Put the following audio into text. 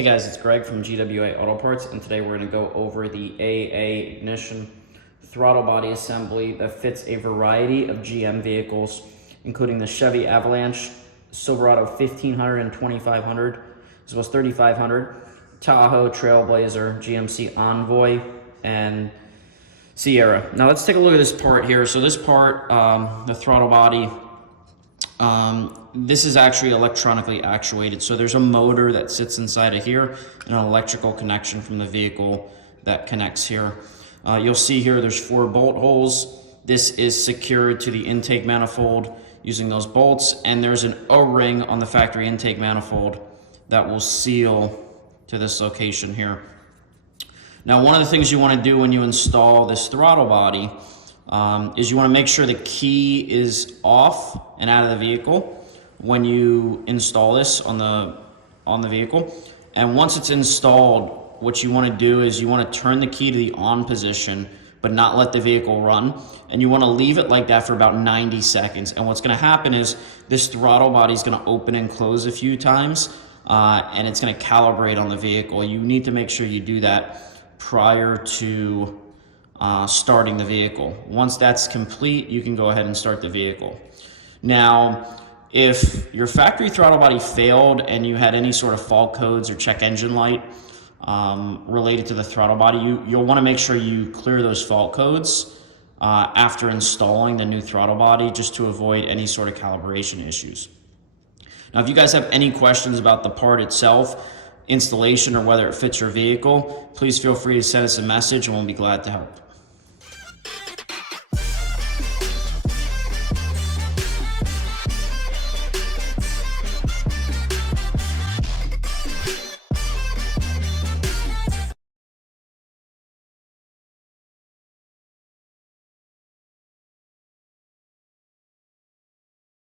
Hey guys, it's Greg from GWA Auto Parts, and today we're going to go over the AA ignition throttle body assembly that fits a variety of GM vehicles, including the Chevy Avalanche, Silverado 1500 and 2500, as well as 3500, Tahoe, Trailblazer, GMC Envoy, and Sierra. Now let's take a look at this part here. So this part, the throttle body, this is actually electronically actuated. So there's a motor that sits inside of here and an electrical connection from the vehicle that connects here. You'll see here there's 4 bolt holes. This is secured to the intake manifold using those bolts, and there's an O-ring on the factory intake manifold that will seal to this location here. Now, one of the things you want to do when you install this throttle body is you want to make sure the key is off and out of the vehicle when you install this on the vehicle. And once it's installed, what you want to do is you want to turn the key to the on position, but not let the vehicle run. And you want to leave it like that for about 90 seconds. And what's going to happen is this throttle body is going to open and close a few times, and it's going to calibrate on the vehicle. You need to make sure you do that prior to starting the vehicle. Once that's complete, you can go ahead and start the vehicle. Now, if your factory throttle body failed and you had any sort of fault codes or check engine light related to the throttle body, you'll want to make sure you clear those fault codes after installing the new throttle body, just to avoid any sort of calibration issues. Now, if you guys have any questions about the part itself, installation, or whether it fits your vehicle, please feel free to send us a message and we'll be glad to help.